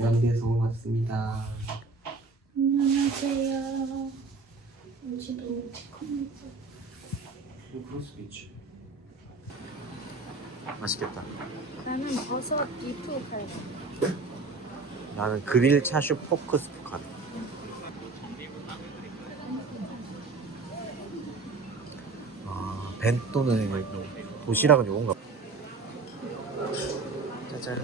감사합니다. 왔습니다. 안녕하세요. 음식도 치킨이죠. 그럴 수도 있지. 맛있겠다. 나는 버섯 리프 팔고. 나는 그릴 차슈 포크 스프카레. 아, 벤또는 이거 도시락은 요건가 봐. 짜잔.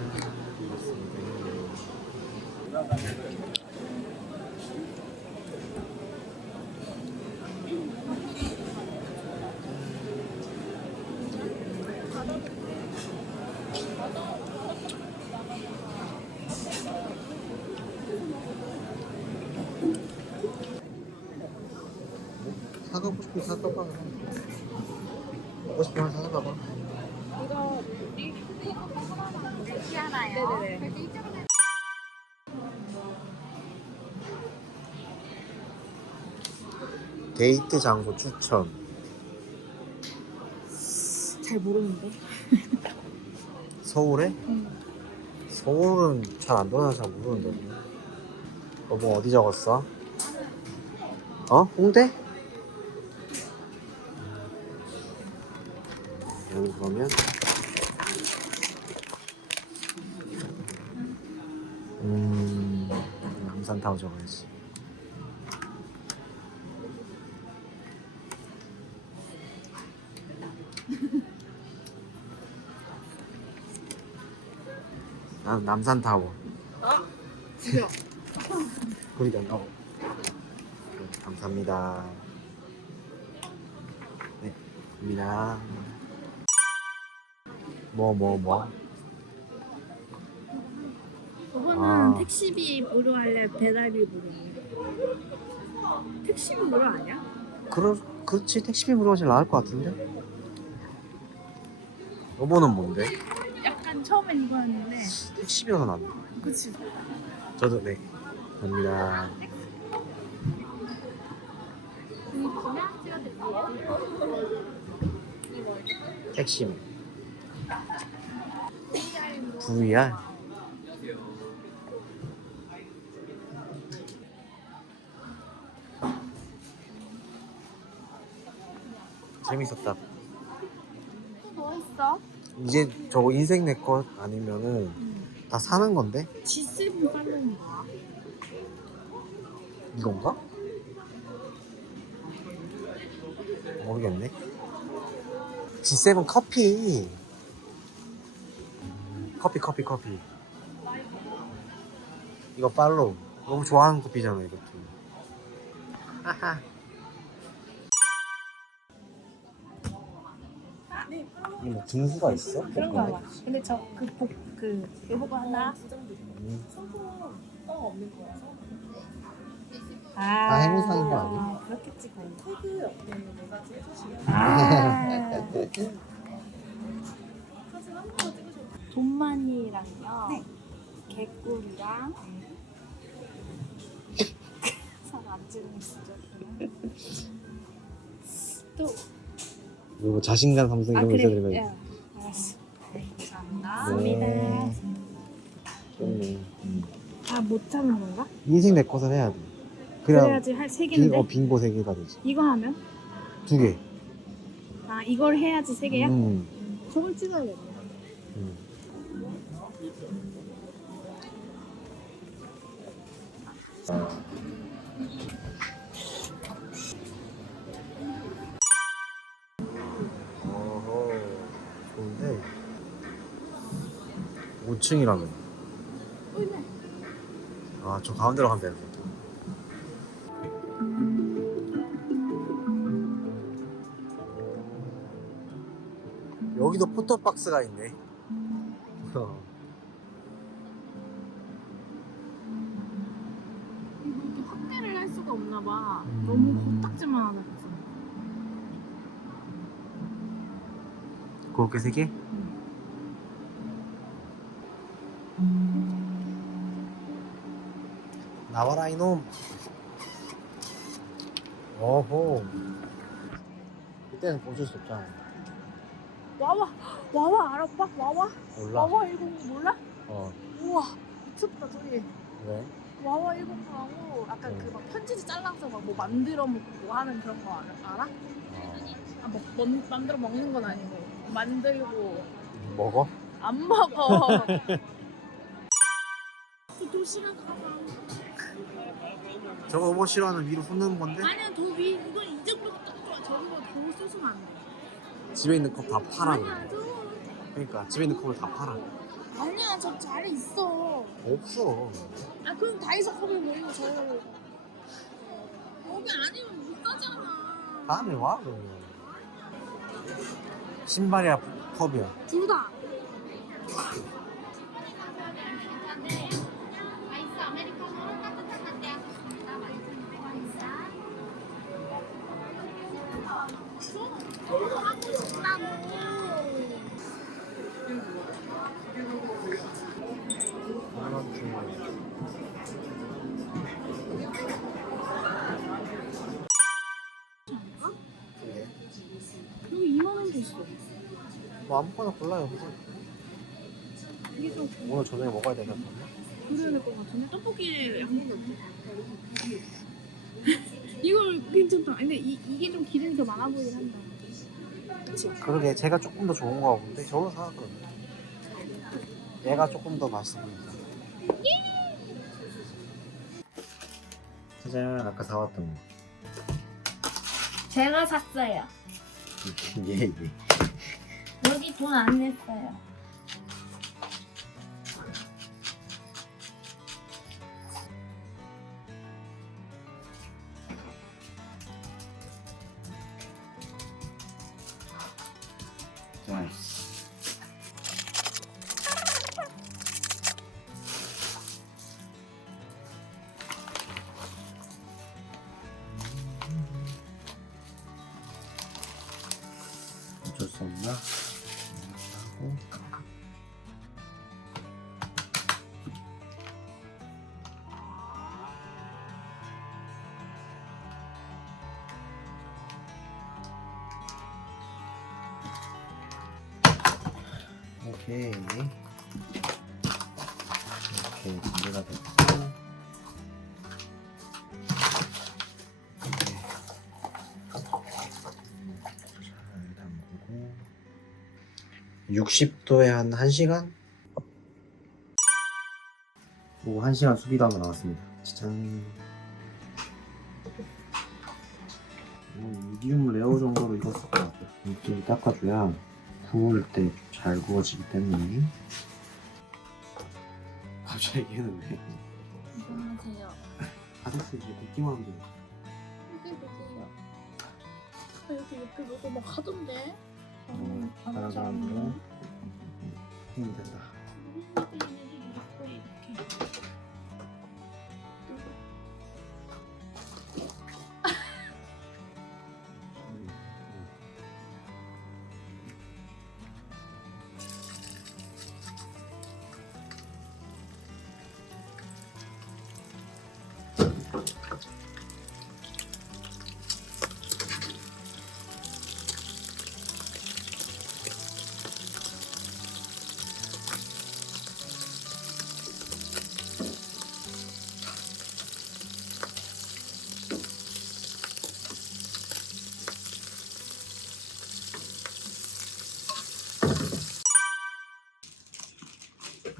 사가고 싶으면 사가봐. 먹고 싶으면 사가봐. 이거 하나요? 네네네. 데이트 장소 추천. 잘 모르는데. 서울에? 응. 서울은 잘 안 돌아서 잘 모르는데. 뭐 어디 적었어? 어? 홍대? 여기 그러면 남산타워 적어야지. 난 남산타워. 싫어. 거기다 넣어. 감사합니다. 네, 감사합니다. 뭐? 저거는 아. 택시비 무료 할래? 배달비 무료 할래? 택시비 무료 아니야? 그렇지. 택시비 물어가 제일 나을 것 같은데? 여보는 뭔데? 약간 처음엔 이거였는데. 택시비가 더 낫네. 그치. 저도 네. 감사합니다. 택시 VR. 재밌었다. 뭐 했어? 이제 저거 인생 내 것 아니면은 다 사는 건데? G7 팔로우는 뭐야? 이건가? 모르겠네. G7 커피. 커피. 이거 팔로우. 너무 좋아하는 커피잖아, 이것도. 하하. 이게 뭐 등수가 있어? 그런가 봐. 근데 요거 하나. 다 행운상인 거 아니야? 그렇겠지 거의. 돈만이랑요. 네. 개꿀이랑 살안 찌는 진짜. 또 이거 자신감 삼성 이런 거 있어야 되는 야, 거야. 알았어. 네, 감사합니다. 좋네. 아, 못 참는 건가? 인생 내 것을 해야 돼. 그래야지 할 세 개인데. 빙고 3개가 되지. 이거 하면? 2개. 아, 이걸 해야지 세 개야? 저걸 찍어야겠네. 어허, 좋은데 5층이라면. 아, 저 가운데로 가면 되는 거. 여기도 포토박스가 있네. 이거 확대를 할 수가 없나 봐. 너무 코딱지만 하다 그래서. 그렇게 3개? 나와라 이놈. 어호. 그때는 보여줄 수 없잖아. 와와 알아봐? 와와? 몰라. 와와 이거 몰라? 어. 우와 미쳤다 저기. 왜? 와와 104하고 약간 그 막 편지지 잘라서 막 뭐 만들어 먹고 하는 그런 거 알아? 아, 만들어 먹는 건 아니고 만들고 먹어? 안 먹어. 도시락 가봐. 저거 뭐 싫어하는 위로 쏟는 건데? 아니야 더 위, 이건 이쪽으로 딱 좋아. 저기서 더 쏘시면 안 돼. 집에 있는 컵 다 팔아. 아니야 저거. 그러니까 집에 있는 컵을 다 팔아. 아니야 저 자리 있어. 없어. 아 그럼 다이소 컵을 왜 저. 여기 아니면 못 사잖아. 다음에 와 그러면. 신발이야 컵이야. 둘 다. 저거 하고 싶다고. 여기 2만 원도 있어. 뭐 아무거나 골라요. 이게 좀 오늘 저녁에 먹어야 되나? 그래야 될 것 같은데 떡볶이에 양념이 없대. 이걸 괜찮다. 근데 이게 좀 기름이 더 많아 보이긴 한다. 그치? 그러게 제가 조금 더 좋은 거 같은데 저거 사 그럼. 얘가 조금 더 맛있어 보인다. 짜잔 아까 사왔던 거. 제가 샀어요. 예. 여기 돈 안 냈어요. 자. 어쩔 수 없나? 하고. 오케이. 이렇게 준비가 됐고. 잘 담그고 60도에 한 1시간? 오, 1시간 수비하고 나왔습니다. 짜잔. 미디움 레어 정도로 익었을 것 같아요. 이렇게 닦아줘야 구울 때 잘 구워지기 때문에. 갑자기 얘는 왜? 안녕하세요. 하드스 이제 굽기만 하면 돼. 여기 보세요. 아, 여기 옆에 뭐가 막 하던데? 다른 사람들은 힘이 된다. 이렇게.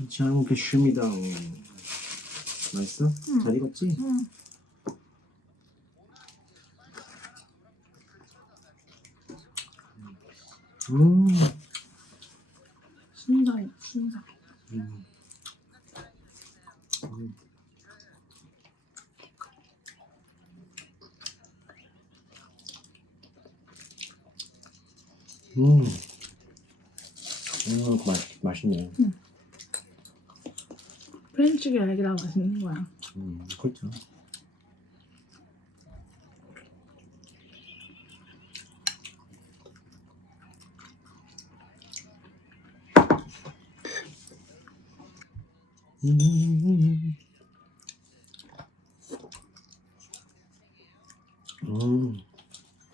잘 먹겠습니다. 맛있어? 응. 잘 익었지? 응. 순살, 순살. 음. 맛있네. 프렌치가 알기라 맛있는 거야. 그렇죠.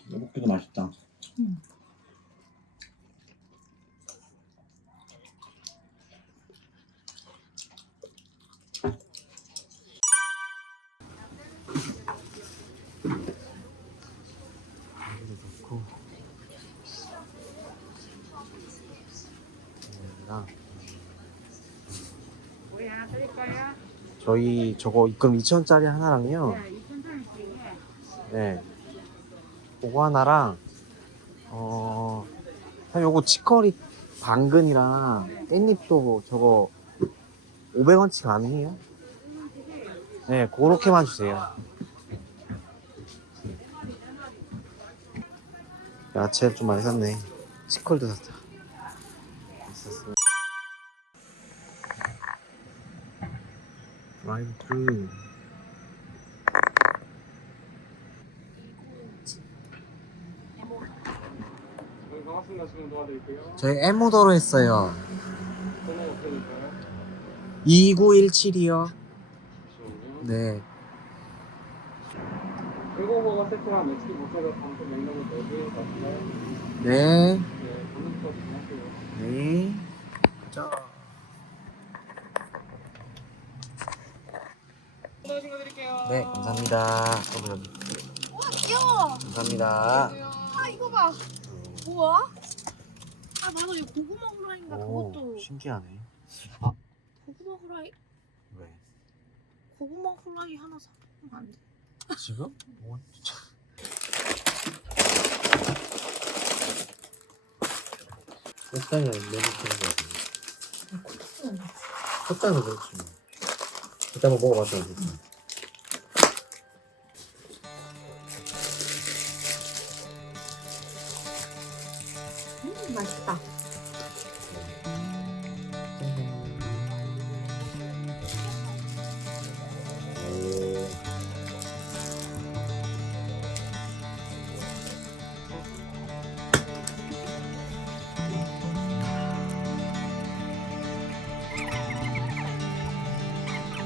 떡볶이도 맛있다. 저희 저거 그럼 2,000원짜리 하나랑요. 네. 그거 하나랑 요거 치커리 당근이랑 깻잎도 저거 500원치 가능해요? 네, 그렇게만 주세요. 야채를 좀 많이 샀네. 치콜도 샀다. 있었어. 드라이브 트루. 반갑습니다. 지금 도와드릴게요. 저희 에모더로 했어요. 번호 어떻게 될까요? 2917이요. 잠시만요. 네. 일곱버거 세트랑 멕시키 모짜렐라 방금 냉장고 4개 가실까요? 네. 네, 방금부터 주문하세요. 네. 자. 하신 거 드릴게요. 네, 감사합니다. 여기. 와 귀여워. 감사합니다. 아 이거 봐. 뭐야? 아 맞아 이거 고구마 후라이인가 그것도 신기하네. 고구마 후라이 왜? 고구마 후라이 하나 사면 안 돼? 지금? 뭐 진짜. 햇살이 너무 좋은 거 같은데. 햇살은 그렇지 뭐. 일단 한번 먹어봤자 알겠어. 맛있다.